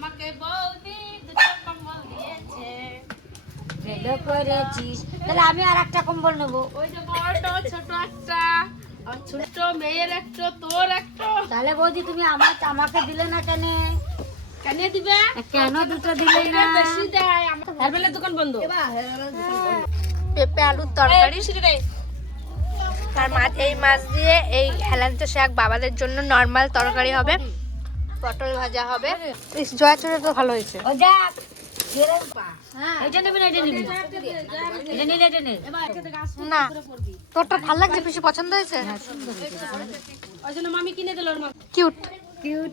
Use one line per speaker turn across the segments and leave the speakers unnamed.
আমাকে বৌদি দুটো কম্বল দিয়েছে।
ভালো করেছিস। তাহলে আমি আর একটা কম্বল নেব।
ওই যে বড়টা ছোট একটা ছোট মেয়ের একটা তোর একটা।
তাহলে বৌদি তুমি আমার আমাকে দিলে না কেন?
কেন দিবে?
কেন দুটো দিলে না?
বেশি দেয় আমার হেলমেটের দোকান বন্ধ।
পেঁপে আলুর তরকারি। তার মাছ এই মাছ দিয়ে এই হেলান্ত শাক বাবাদের জন্য নর্মাল তরকারি হবে। পটল ভাজা হবে। ইস, জয়াচুরে তো ভালো হয়েছে।
নেবে না
তোরটা ভালো লাগছে বেশি পছন্দ হয়েছে?
ওই জন্য মামি কিনে দিল ওর মা।
কিউট।
কিউট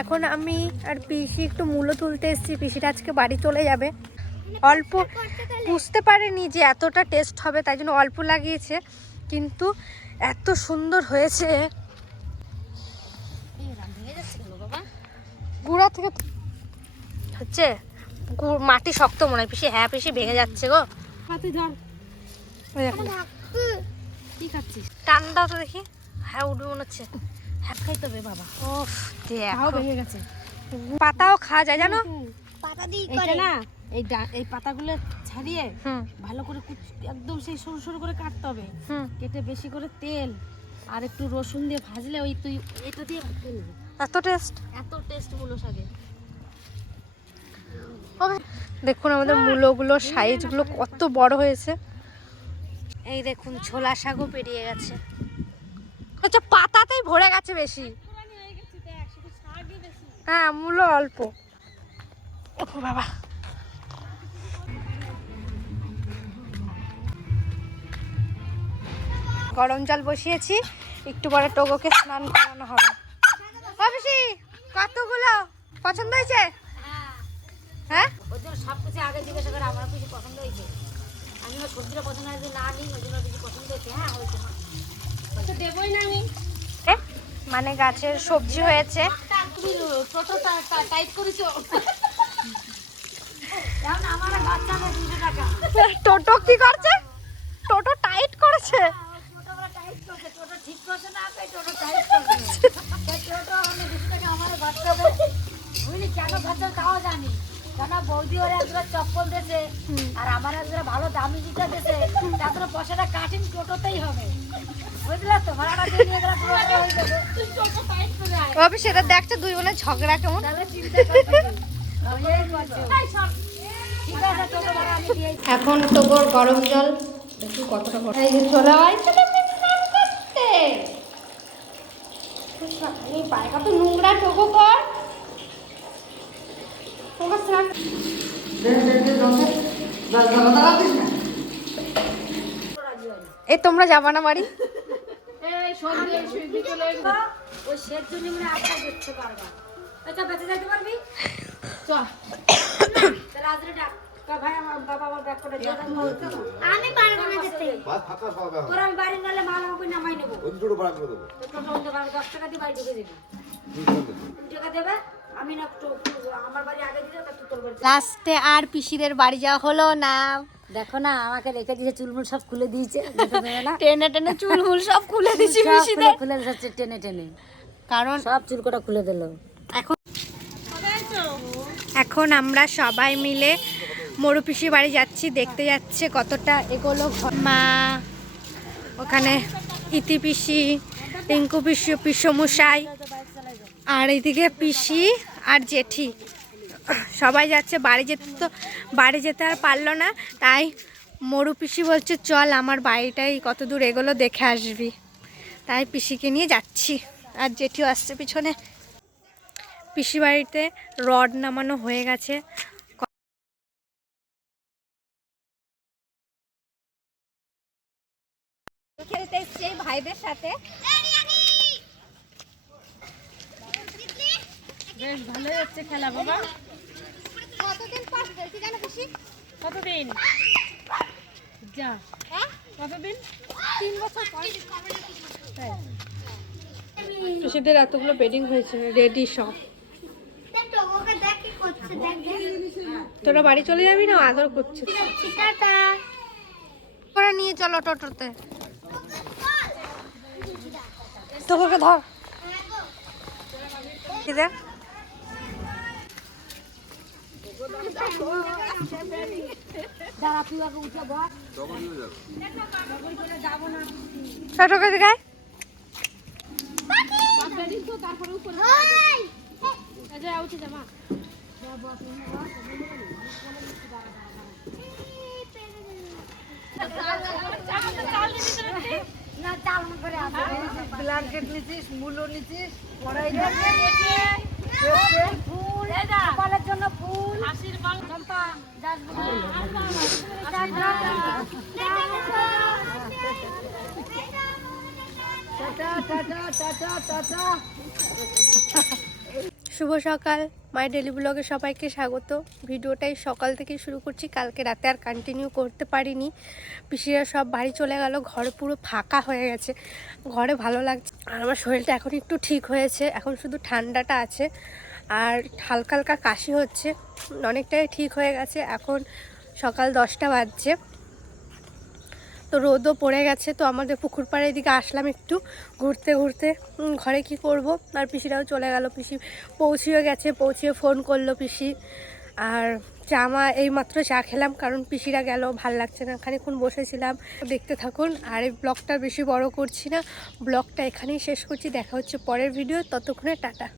এখন আমি আর পিসি একটু মূলো তুলতে এসেছি। পিসিটা আজকে বাড়ি চলে যাবে। অল্প বুঝতে পারেনি যে এতটা টেস্ট হবে তাই জন্য অল্প লাগিয়েছে। কিন্তু এত সুন্দর হয়েছে। গুঁড়া থেকে হচ্ছে মাটি শক্ত মনে হয় পিসি হ্যাঁ পিসি ভেঙে যাচ্ছে গো।
হাতে ধর। কি খাচ্ছিস?
টান দাও তো দেখি। হ্যাঁ উঠবে মনে হচ্ছে।
হাত খাইতে হবে বাবা। তাও
দেখো।
ভেঙে গেছে।
পাতাও খাওয়া যায় জানো?
এইটা না এই এই পাতাগুলো ছাড়িয়ে
হুম।
ভালো করে কুচ- একদম সেই সরু সরু করে কাটতে হবে। কেটে বেশি করে তেল আর একটু রসুন দিয়ে ভাজলে ওই তুই এটা দিয়ে নিবি।
এত টেস্ট?
এত টেস্ট মূলো শাকে।
দেখুন আমাদের মূলোগুলোর সাইজগুলো কত বড় হয়েছে। এই দেখুন ছোলা শাকও পেরিয়ে গেছে। আচ্ছা পাতাতেই ভরে গেছে বেশি। হ্যাঁ মূলো অল্প। ও বাবা। গরম জল বসিয়েছি একটু পরে টোগোকে স্নান করানো হবে। পছন্দ হয়েছে? হ্যাঁ?
ওই জন্য সব কিছু আগে জিজ্ঞাসা করে আমার কিছু পছন্দ হয়েছে। আমি আমার সবজিটা পছন্দ হয়েছে না নিই ওই জন্য কিছু পছন্দ হয়েছে। হ্যাঁ মা।
তো দেবই না আমি।
মানে গাছের সবজি হয়েছে।
তুমি করেছ।
টোটো কি করছে? টোটো টাইট করেছে?
টোটো টাইট করছে। টোটো ঠিক করছে না টোটো টাইট করছে। তাও জানি। কেন বৌদি ওরা একজোড়া চপ্পল দেছে আর আমার একজোড়া ভালো দামি জুতা দেছে তাদের পয়সাটা কাটিং টোটোতেই হবে। বুঝলে তো? ভাড়াটা নিয়ে গেলে পুরো হয়ে যাবে।
সেটা দেখছে দুই বোনের ঝগড়া কেমন?
তাহলে চিন্তা
এখন টোগোর গরম জল। দেখি কতটা গরম। এই যে চলে তো নোংরা টোগো কর। এই তোমরা যাবা না বাড়ি?
আমি পারব না যেতে।
ভাত ফাঁকা ফাঁকা
তোর আমি বাড়ি নালে মাল আমাকে নামাই নেব। দশ টাকা দিয়ে বাড়ি ঢুকে দেবে। টাকা দেবে? আমি না তো- আমার বাড়ি আগে দিলে তা তুই তোর বাড়ি।
লাস্টে আর পিসিদের বাড়ি যাওয়া হলো না।
দেখো না আমাকে রেখে দিয়েছে চুলমুল সব খুলে দিয়েছে।
টেনে টেনে চুল ফুল সব খুলে
সব
পিসিদের।
খুলে দিচ্ছে টেনে টেনে।
কারণ
সব চুল কটা খুলে দিল।
এখন এখন আমরা সবাই মিলে মরু পিসির বাড়ি যাচ্ছি দেখতে যাচ্ছে কতটা এগোলো ঘর- মা ওখানে ইতি পিসি টিঙ্কু পিসি পিসমশাই আর এইদিকে পিসি আর জেঠি। সবাই যাচ্ছে, বাড়ি যেতে তো, বাড়ি যেতে আর পারল না, তাই মরু পিসি বলছে, চল, আমার বাড়িটাই কত দূর এগোলো, দেখে আসবি। তাই পিসিকে নিয়ে যাচ্ছি, আর জেঠিও আসছে পিছনে। পিসি বাড়িতে রড নামানো হয়ে গেছে সাথে
বেশ ভালোই হচ্ছে খেলা বাবা।
কতদিন পর খেলছি জানো পিসি
কতদিন? যা।
হ্যাঁ?
কতদিন?
তিন বছর
পিসিদের এতগুলো বেডিং হয়েছে রেডি সব।
টগোকে দেখ কি করছে দেখ
তোরা বাড়ি চলে যাবি না? আদর করছিস
টাটা।
করে নিয়ে চলো টোটোতে। তোকে ধর দেখ
দাঁড়া তুই আগে না চাল করে আসে
ব্ল্যাঙ্কেট নিছিস মুলো নিছিস
পড়াই ফুল কপালের জন্য ফুল। আশীর্বাদ। Champa
tata tata tata tata.
শুভ সকাল। মাই ডেলি ব্লগে সবাইকে স্বাগত। ভিডিওটাই সকাল থেকে শুরু করছি। কালকে রাতে আর কন্টিনিউ করতে পারিনি। পিসিরা সব বাড়ি চলে গেল, ঘরে পুরো ফাঁকা হয়ে গেছে। ঘরে ভালো লাগছে। আর আমার শরীরটা এখন একটু ঠিক হয়েছে। এখন শুধু ঠান্ডাটা আছে। আর হালকা হালকা কাশি হচ্ছে। অনেকটাই ঠিক হয়ে গেছে। এখন সকাল দশটা বাজছে। তো রোদও পড়ে গেছে, তো আমাদের পুকুর পাড়ের দিকে আসলাম একটু, ঘুরতে ঘুরতে। ঘরে কি করব? আর পিসিরাও চলে গেল, পিসি পৌঁছিয়ে গেছে, পৌঁছিয়ে ফোন করল পিসি। আর চা জামা এইমাত্র চা খেলাম, কারণ পিসিরা গেল, ভালো লাগছে না, খানিক্ষণ বসেছিলাম। দেখতে থাকুন, আর এই ব্লগটা বেশি বড় করছি না, ব্লগটা এখানেই শেষ করছি, দেখা হচ্ছে পরের ভিডিও ততক্ষণে টাটা।